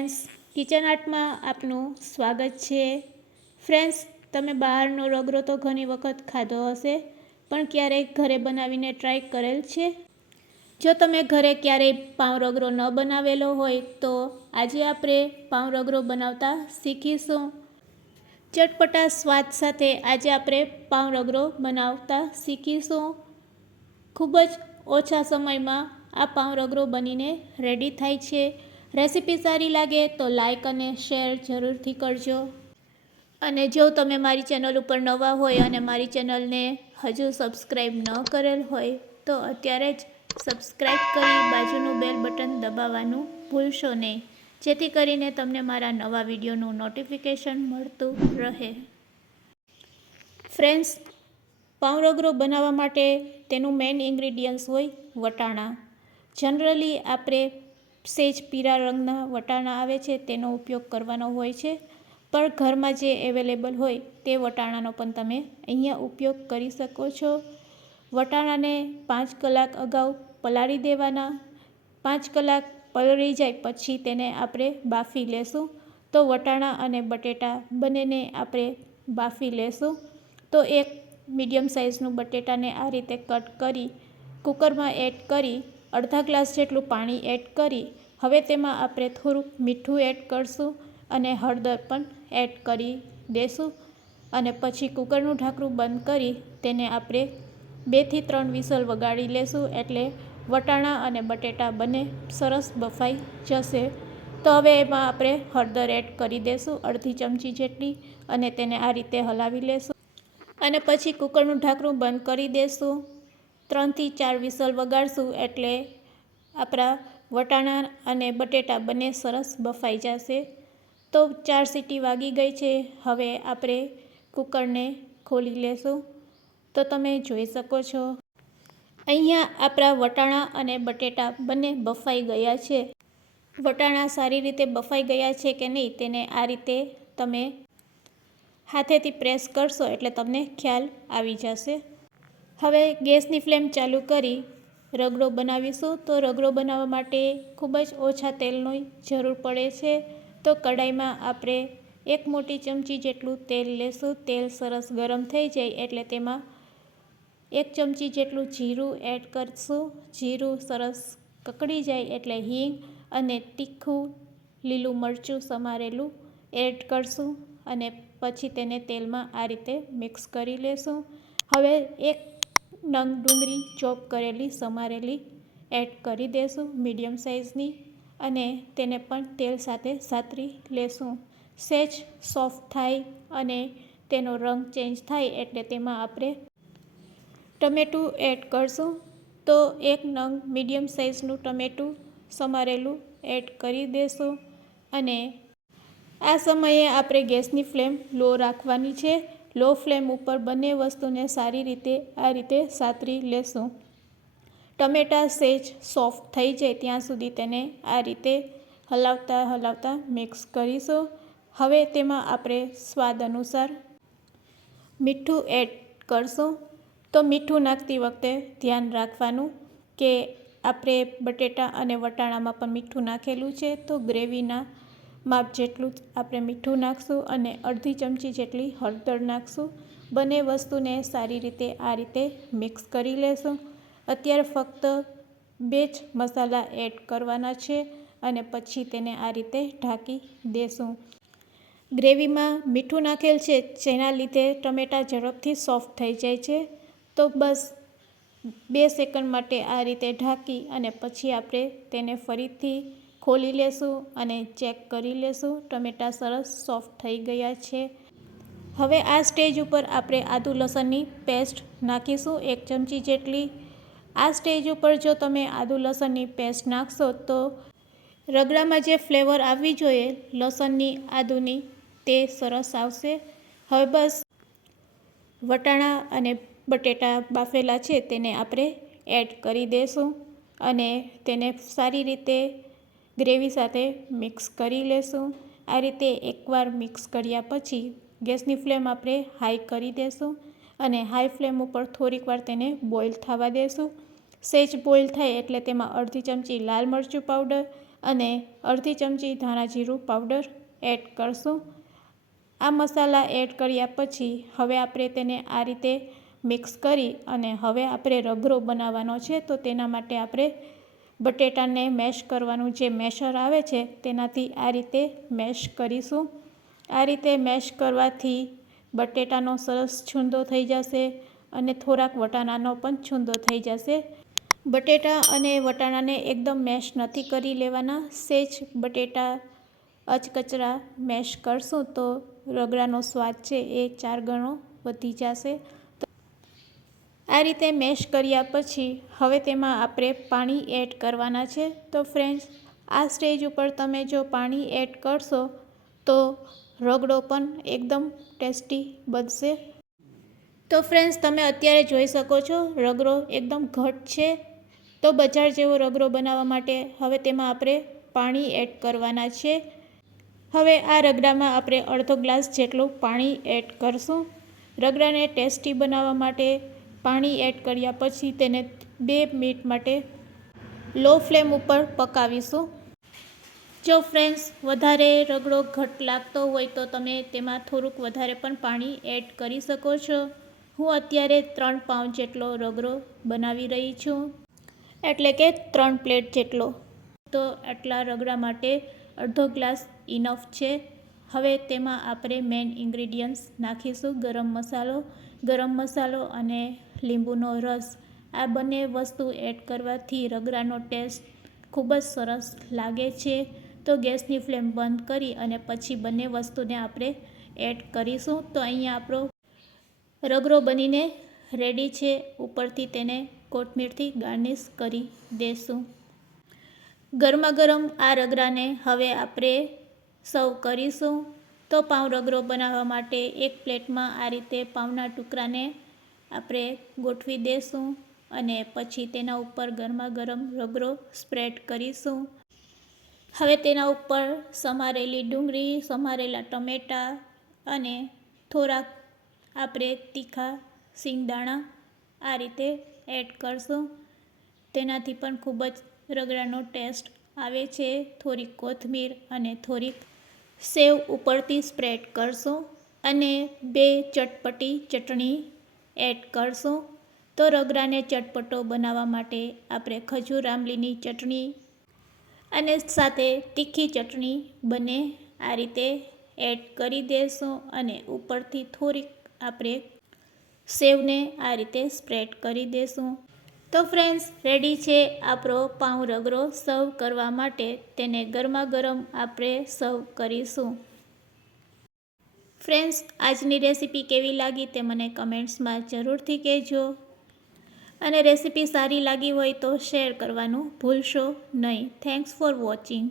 Friends, kitchen આર્ટમાં આપનું સ્વાગત છે। ફ્રેન્ડ્સ, તમે બહારનો રગરો તો ઘણી વખત ખાધો હશે, પણ ક્યારેય ઘરે બનાવીને ટ્રાય કરેલ છે? જો તમે ઘરે ક્યારેય પાઉં રગરો ન બનાવેલો હોય તો આજે આપણે પાઉં રગરો બનાવતા શીખીશું। ચટપટા સ્વાદ સાથે આજે આપણે પાઉં રગરો બનાવતા શીખીશું। ખૂબ જ ઓછા સમયમાં આ પાઉં રગરો બનીને રેડી થાય છે। રેસીપી સારી લાગે તો લાઈક અને શેર જરૂરથી કરજો। અને જો તમે મારી ચેનલ ઉપર નવા હોય અને મારી ચેનલને હજુ સબસ્ક્રાઈબ ન કરેલ હોય તો અત્યારે જ સબસ્ક્રાઈબ કરી બાજુનું બેલ બટન દબાવવાનું ભૂલશો નહીં, જેથી કરીને તમને મારા નવા વિડીયોનું નોટિફિકેશન મળતું રહે। ફ્રેન્ડ્સ, પાઉં રગરો બનાવવા માટે તેનું મેઇન ઇન્ગ્રીડિયન્ટ્સ હોય વટાણા। જનરલી આપણે સેજ પીળા રંગના વટાણા આવે છે તેનો ઉપયોગ કરવાનો હોય છે, પણ ઘરમાં જે અવેલેબલ હોય તે વટાણાનો પણ તમે અહીંયા ઉપયોગ કરી શકો છો। વટાણાને 5 કલાક અગાઉ પલાળી દેવાના। 5 કલાક પલળી જાય પછી તેને આપણે બાફી લેશું। તો વટાણા અને બટેટા બંનેને આપણે બાફી લેશું। તો એક મીડિયમ સાઇઝનું બટેટાને આ રીતે કટ કરી કુકરમાં એડ કરી અડધા ગ્લાસ જેટલું પાણી એડ કરી હવે તેમાં આપણે થોડુંક મીઠું એડ કરશું અને હળદર પણ એડ કરી દેશું અને પછી કુકરનું ઢાંકણું બંધ કરી તેને આપણે 2 થી 3 વિસલ વગાડી લેશું, એટલે વટાણા અને બટેટા બંને સરસ બફાઈ જશે। તો હવે એમાં આપણે હળદર એડ કરી દેશું અડધી ચમચી જેટલી અને તેને આ રીતે હલાવી લેશું અને પછી કુકરનું ઢાંકણું બંધ કરી દેશું। 3 થી 4 વિસલ વગાડશું એટલે આપણા વટાણા અને બટેટા બંને સરસ બફાઈ જશે। તો 4 સીટી વાગી ગઈ છે, હવે આપણે કુકરને ખોલી લેશું। તો તમે જોઈ શકો છો અહીંયા આપણા વટાણા અને બટેટા બંને બફાઈ ગયા છે। વટાણા સારી રીતે બફાઈ ગયા છે કે નહીં તેને આ રીતે તમે હાથેથી પ્રેસ કરશો એટલે તમને ખ્યાલ આવી જશે। હવે ગેસની ફ્લેમ ચાલુ કરી રગડો બનાવીશું। તો રગડો બનાવવા માટે ખૂબ જ ઓછા તેલની જરૂર પડે છે। તો કઢાઈમાં આપણે 1 મોટી ચમચી જેટલું તેલ લેશું। તેલ સરસ ગરમ થઈ જાય એટલે તેમાં 1 ચમચી જેટલું જીરું એડ કરશું। જીરું સરસ કકડી જાય એટલે હિંગ અને તીખું લીલું મરચું સમારેલું એડ કરશું અને પછી તેને તેલમાં આ રીતે મિક્સ કરી લેશું। હવે 1 નંગ ડુંગળી ચોપ કરેલી સમારેલી એડ કરી દેશું મીડિયમ સાઇઝની અને તેને પણ તેલ સાથે સાતરી લેશું। સહેજ સોફ્ટ થાય અને તેનો રંગ ચેન્જ થાય એટલે તેમાં આપણે ટમેટું એડ કરશું। તો 1 નંગ મીડિયમ સાઇઝનું ટમેટું સમારેલું એડ કરી દેશું અને આ સમયે આપણે ગેસની ફ્લેમ લો રાખવાની છે। લો ફ્લેમ ઉપર બંને વસ્તુને સારી રીતે આ રીતે સાતરી લેશું। ટમેટાં સહેજ સોફ્ટ થઈ જાય ત્યાં સુધી તેને આ રીતે હલાવતા મિક્સ કરીશું। હવે તેમાં આપણે સ્વાદ અનુસાર મીઠું એડ કરશું। તો મીઠું નાખતી વખતે ધ્યાન રાખવાનું કે આપણે બટેટા અને વટાણામાં પણ મીઠું નાખેલું છે, તો ગ્રેવીના માપ જેટલું જ આપણે મીઠું નાખશું અને અડધી ચમચી જેટલી હળદર નાખશું। બંને વસ્તુને સારી રીતે આ રીતે મિક્સ કરી લેશું। અત્યારે ફક્ત 2 જ મસાલા એડ કરવાના છે અને પછી તેને આ રીતે ઢાંકી દેશું। ગ્રેવીમાં મીઠું નાખેલ છે જેના લીધે ટમેટાં ઝડપથી સોફ્ટ થઈ જાય છે। તો બસ 2 સેકન્ડ માટે આ રીતે ઢાંકી અને પછી આપણે તેને ફરીથી ખોલી લેશું અને ચેક કરી લેશું ટમેટાં સરસ સોફ્ટ થઈ ગયા છે। હવે આ સ્ટેજ ઉપર આપણે આદુ લસણની પેસ્ટ નાખીશું 1 ચમચી જેટલી। આ સ્ટેજ ઉપર જો તમે આદુ લસણની પેસ્ટ નાખશો તો રગડામાં જે ફ્લેવર આવવી જોઈએ લસણની આદુની તે સરસ આવશે। હવે બસ વટાણા અને બટેટા બાફેલા છે તેને આપણે એડ કરી દેશું અને તેને સારી રીતે ગ્રેવી સાથે મિક્સ કરી લેશું। આ રીતે એકવાર મિક્સ કર્યા પછી ગેસની ફ્લેમ આપણે હાઈ કરી દેશું અને હાઈ ફ્લેમ ઉપર થોડીક વાર તેને બોઇલ થવા દેશું। સહેજ બોઇલ થાય એટલે તેમાં અડધી ચમચી લાલ મરચું પાવડર અને અડધી ચમચી ધાણા જીરું પાવડર એડ કરશું. આ મસાલા એડ કર્યા પછી હવે આપણે તેને આ રીતે મિક્સ કરી અને હવે આપણે રગરો બનાવવાનો છે. તો તેના માટે આપણે બટેટાને મેશ કરવાનું જે મેશર આવે છે તેનાથી આ રીતે મેશ કરીશું. આ રીતે મેશ કરવાથી બટેટાનો સરસ છૂંદો થઈ જશે અને થોડાક વટાણાનો પણ છૂંદો થઈ જશે. બટેટા અને વટાણાને એકદમ મેશ નથી કરી લેવાના. સેજ બટેટા અચકચરા મેશ કરશું તો રગડાનો સ્વાદ છે એ 4 ગણો વધી જશે. આ રીતે મેશ કર્યા પછી હવે તેમાં આપણે પાણી એડ કરવાના છે. તો ફ્રેન્ડ્સ, આ સ્ટેજ ઉપર તમે જો પાણી એડ કરશો તો રગડો પણ એકદમ ટેસ્ટી બનશે. તો ફ્રેન્ડ્સ, તમે અત્યારે જોઈ શકો છો રગડો એકદમ ઘટ છે. તો બજાર જેવો રગડો બનાવવા માટે હવે તેમાં આપણે પાણી એડ કરવાના છે. હવે આ રગડામાં આપણે અડધો ગ્લાસ જેટલું પાણી એડ કરશું. રગડાને ટેસ્ટી બનાવવા માટે પાણી એડ કર્યા પછી તેને 2 મિનિટ માટે લો ફ્લેમ ઉપર પકાવીશું. જો ફ્રેન્ડ્સ વધારે રગડો ઘટ લાગતો હોય તો તમે તેમાં થોડુંક વધારે પણ પાણી એડ કરી શકો છો. હું અત્યારે 3 પાઉં જેટલો રગડો બનાવી રહી છું, એટલે કે 3 પ્લેટ જેટલો. તો આટલા રગડા માટે અડધો ગ્લાસ ઇનફ છે. હવે તેમાં આપણે મેઇન ઇન્ગ્રીડિયન્ટ્સ નાખીશું. ગરમ મસાલો અને લીંબુનો રસ. આ બંને વસ્તુ એડ કરવાથી રગડાનો ટેસ્ટ ખૂબ જ સરસ લાગે છે. તો ગેસની ફ્લેમ બંધ કરી અને પછી બંને વસ્તુને આપણે એડ કરીશું. તો અહીંયા આપણો રગડો બનીને રેડી છે. ઉપરથી તેને કોથમીરથી ગાર્નિશ કરી દેશું. ગરમા ગરમ આ રગડાને હવે આપણે સર્વ કરીશું. તો પાઉં રગડો બનાવવા માટે એક પ્લેટમાં આ રીતે પાઉંના ટુકડાને આપણે ગોઠવી દઈશું અને પછી તેના ઉપર ગરમા ગરમ રગડો સ્પ્રેડ કરીશું. હવે તેના ઉપર સમારેલી ડુંગળી, સમારેલા ટમેટાં અને થોડાક આપણે તીખા સિંગદાણા આ રીતે એડ કરશું. તેનાથી પણ ખૂબ જ રગડાનો ટેસ્ટ આવે છે. થોડીક કોથમીર અને થોડીક સેવ ઉપરથી સ્પ્રેડ કરશું અને 2 ચટપટી ચટણી એડ કરશું. તો રગડાને ચટપટો બનાવવા માટે આપણે ખજૂર આંબલીની ચટણી અને સાથે તીખી ચટણી બંને આ રીતે એડ કરી દઈશું અને ઉપરથી થોડીક આપણે સેવને આ રીતે સ્પ્રેડ કરી દઈશું. તો ફ્રેન્ડ્સ, રેડી છે આપણો પાઉં રગડો. સર્વ કરવા માટે તેને ગરમા ગરમ આપણે સર્વ કરીશું. ફ્રેન્ડ્સ, આજની રેસીપી કેવી લાગી તે મને કમેન્ટ્સમાં જરૂરથી કહેજો અને રેસીપી સારી લાગી હોય તો શેર કરવાનું ભૂલશો નહીં. Thanks for watching.